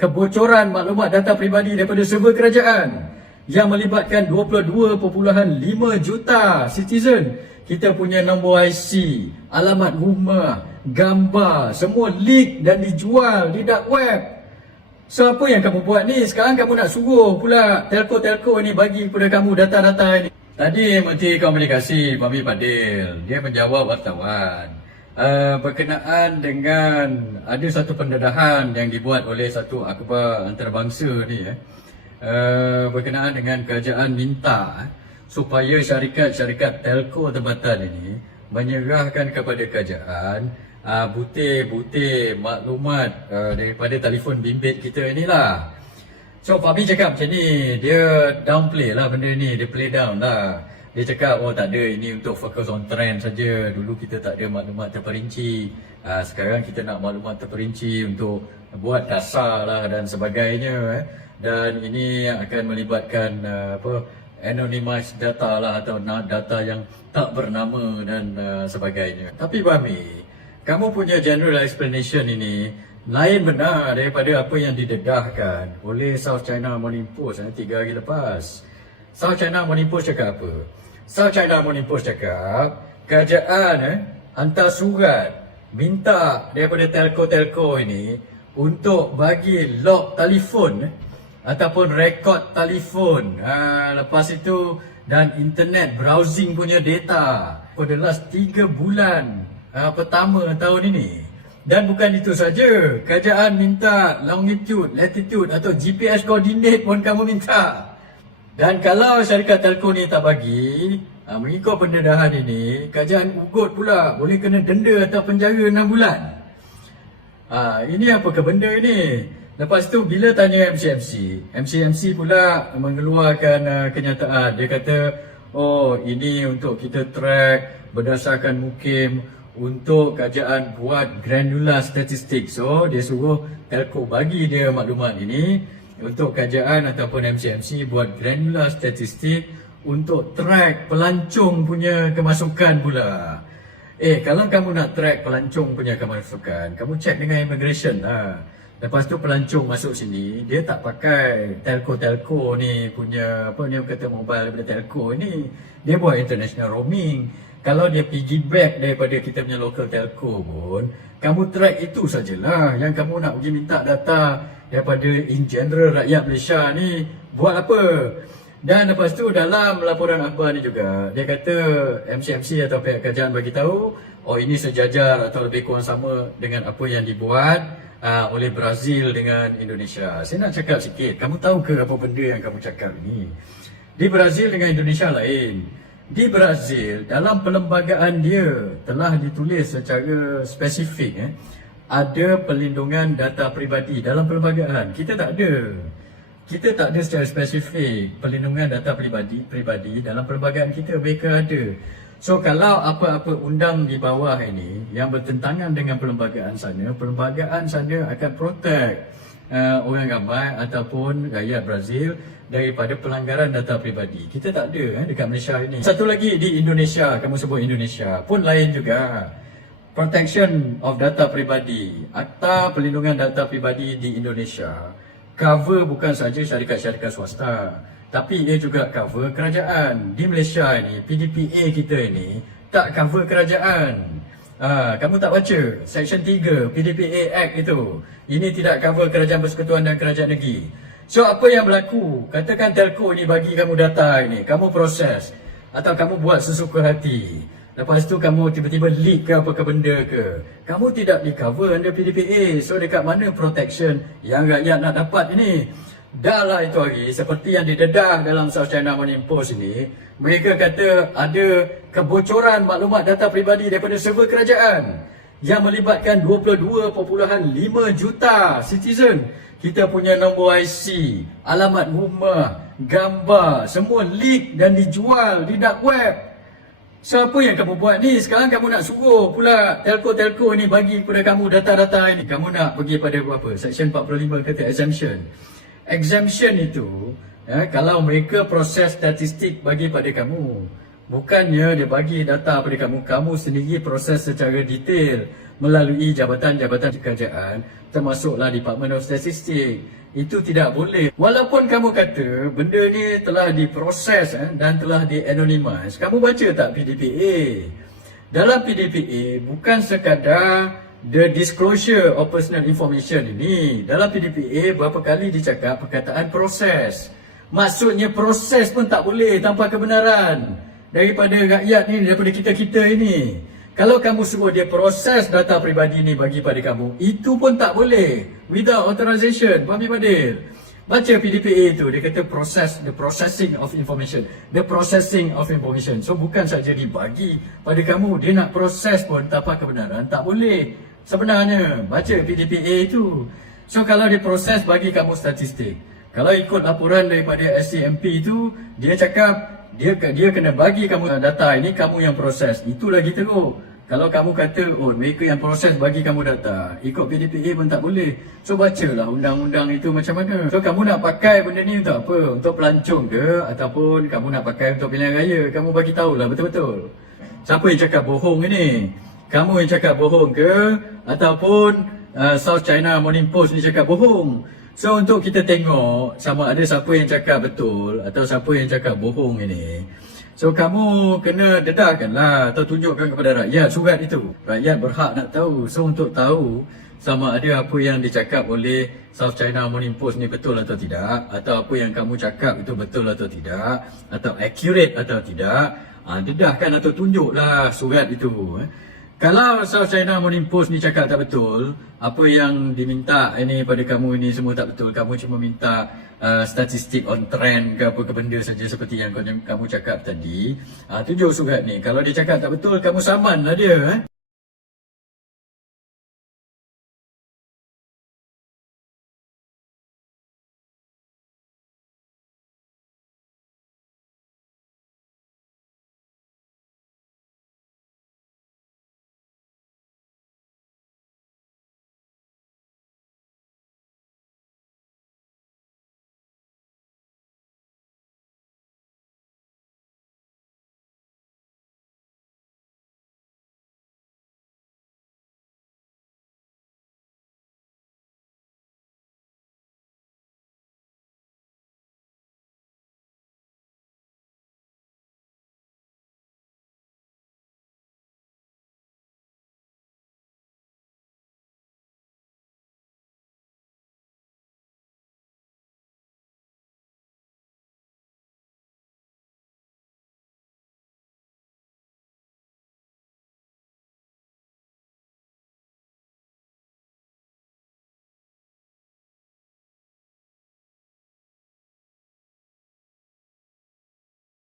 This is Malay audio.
kebocoran maklumat data peribadi daripada server kerajaan yang melibatkan 22.5 juta citizen. Kita punya nombor IC, alamat rumah, gambar, semua leak dan dijual di dark web. So apa yang kamu buat ni? Sekarang kamu nak suruh pula telco-telco ni bagi kepada kamu data-data ini. Tadi Menteri Komunikasi Fahmi Fadil, dia menjawab wartawan uh, berkenaan dengan ada satu pendedahan yang dibuat oleh satu akhbar antarabangsa ni eh, uh, berkenaan dengan kerajaan minta eh, supaya syarikat-syarikat telco tempatan ini menyerahkan kepada kerajaan uh, butir-butir maklumat uh, daripada telefon bimbit kita inilah. So Fahmi cakap macam ni, dia downplay lah benda ni, dia play down lah. Dia cakap, oh tak ada, ini untuk fokus on trend saja. Dulu kita tak ada maklumat terperinci. Uh, sekarang kita nak maklumat terperinci untuk buat dasar lah dan sebagainya. Eh. Dan ini akan melibatkan uh, apa anonymized data lah atau data yang tak bernama dan uh, sebagainya. Tapi Fahmi, kamu punya general explanation ini lain benar daripada apa yang didedahkan oleh South China Morning Post eh, tiga hari lepas. South China Morning Post cakap apa? South China Morning Post cakap kerajaan eh, hantar surat minta daripada telco-telco ini untuk bagi log telefon eh, ataupun rekod telefon. Ha, lepas itu dan internet browsing punya data pada last 3 bulan ha, pertama tahun ini. Dan bukan itu saja kerajaan minta longitude latitude atau GPS coordinate pun kamu minta dan kalau syarikat telco ni tak bagi ha, mengikut pendedahan ini kerajaan ugut pula boleh kena denda atau penjara 6 bulan Ha, ini apa ke benda ini? Lepas tu bila tanya MCMC, MCMC pula mengeluarkan uh, kenyataan. Dia kata, oh ini untuk kita track berdasarkan mukim untuk kerajaan buat granular statistik. So dia suruh telco bagi dia maklumat ini untuk kerajaan ataupun MCMC buat granular statistik untuk track pelancong punya kemasukan pula. Eh, kalau kamu nak track pelancong punya kemasukan, kamu check dengan immigration lah. Lepas tu pelancong masuk sini, dia tak pakai telco-telco ni punya, apa ni kata mobile daripada telco ni. Dia buat international roaming. Kalau dia piggyback daripada kita punya local telco pun, kamu track itu sajalah. Yang kamu nak pergi minta data daripada in general rakyat Malaysia ni, buat apa? Dan lepas tu dalam laporan akhbar ni juga dia kata MCMC atau pihak kerajaan bagi tahu oh ini sejajar atau lebih kurang sama dengan apa yang dibuat uh, oleh Brazil dengan Indonesia. Saya nak cakap sikit, kamu tahu ke apa benda yang kamu cakap ni? Di Brazil dengan Indonesia lain. Di Brazil dalam perlembagaan dia telah ditulis secara spesifik eh ada perlindungan data peribadi dalam perlembagaan. Kita tak ada. Kita tak ada secara spesifik perlindungan data peribadi peribadi dalam perlembagaan kita. Mereka ada. So kalau apa-apa undang di bawah ini yang bertentangan dengan perlembagaan sana perlembagaan sana akan protect uh, orang ramai ataupun rakyat Brazil daripada pelanggaran data peribadi. Kita tak ada eh, dekat Malaysia ini. Satu lagi di Indonesia. Kamu sebut Indonesia. Pun lain juga protection of data peribadi atau perlindungan data peribadi di Indonesia. Cover bukan saja syarikat-syarikat swasta tapi ia juga cover kerajaan. Di Malaysia ini PDPA kita ini tak cover kerajaan. Ha, kamu tak baca section 3 PDPA Act itu? Ini tidak cover kerajaan persekutuan dan kerajaan negeri. So apa yang berlaku? Katakan telco ni bagi kamu data ini kamu proses atau kamu buat sesuka hati Lepas tu kamu tiba-tiba leak ke apa ke benda ke. Kamu tidak di cover under PDPA. So dekat mana protection yang rakyat nak dapat ini? Dah lah itu hari, seperti yang didedah dalam South China Morning Post ini, mereka kata ada kebocoran maklumat data peribadi daripada server kerajaan yang melibatkan 22.5 juta citizen. Kita punya nombor IC, alamat rumah, gambar, semua leak dan dijual di dark web. So apa yang kamu buat ni? Sekarang kamu nak suruh pula telco-telco ni bagi kepada kamu data-data ini. Kamu nak pergi pada apa? Section 45 kata exemption. Exemption itu, ya, kalau mereka proses statistik bagi pada kamu, bukannya dia bagi data pada kamu, kamu sendiri proses secara detail melalui jabatan-jabatan kerajaan termasuklah Department of Statistics. Itu tidak boleh. Walaupun kamu kata benda ni telah diproses eh, dan telah di-anonymize, kamu baca tak PDPA? Dalam PDPA bukan sekadar the disclosure of personal information ini. Dalam PDPA berapa kali dicakap perkataan proses. Maksudnya proses pun tak boleh tanpa kebenaran daripada rakyat ni, daripada kita-kita ini. Kalau kamu suruh dia proses data peribadi ni bagi pada kamu, itu pun tak boleh. Without authorization. Fahmi Fadil? Baca PDPA itu, dia kata process, the processing of information. The processing of information. So bukan saja dibagi pada kamu, dia nak proses pun tanpa kebenaran, tak boleh. Sebenarnya, baca PDPA itu. So kalau dia proses bagi kamu statistik. Kalau ikut laporan daripada SCMP itu, dia cakap dia dia kena bagi kamu data ini kamu yang proses. Itu lagi teruk. Kalau kamu kata oh mereka yang proses bagi kamu data, ikut PDPA pun tak boleh. So bacalah undang-undang itu macam mana. So kamu nak pakai benda ni untuk apa? Untuk pelancong ke ataupun kamu nak pakai untuk pilihan raya? Kamu bagi tahulah betul-betul. Siapa yang cakap bohong ini? Kamu yang cakap bohong ke ataupun uh, South China Morning Post ni cakap bohong? So untuk kita tengok sama ada siapa yang cakap betul atau siapa yang cakap bohong ini. So kamu kena dedahkanlah atau tunjukkan kepada rakyat surat itu. Rakyat berhak nak tahu. So untuk tahu sama ada apa yang dicakap oleh South China Morning Post ni betul atau tidak atau apa yang kamu cakap itu betul atau tidak atau accurate atau tidak ha, dedahkan atau tunjuklah surat itu eh. Kalau South China Morning Post ni cakap tak betul, apa yang diminta ini pada kamu ini semua tak betul. Kamu cuma minta uh, statistik on trend ke apa ke benda saja seperti yang kamu cakap tadi. Uh, tunjuk surat ni. Kalau dia cakap tak betul, kamu saman lah dia. Eh?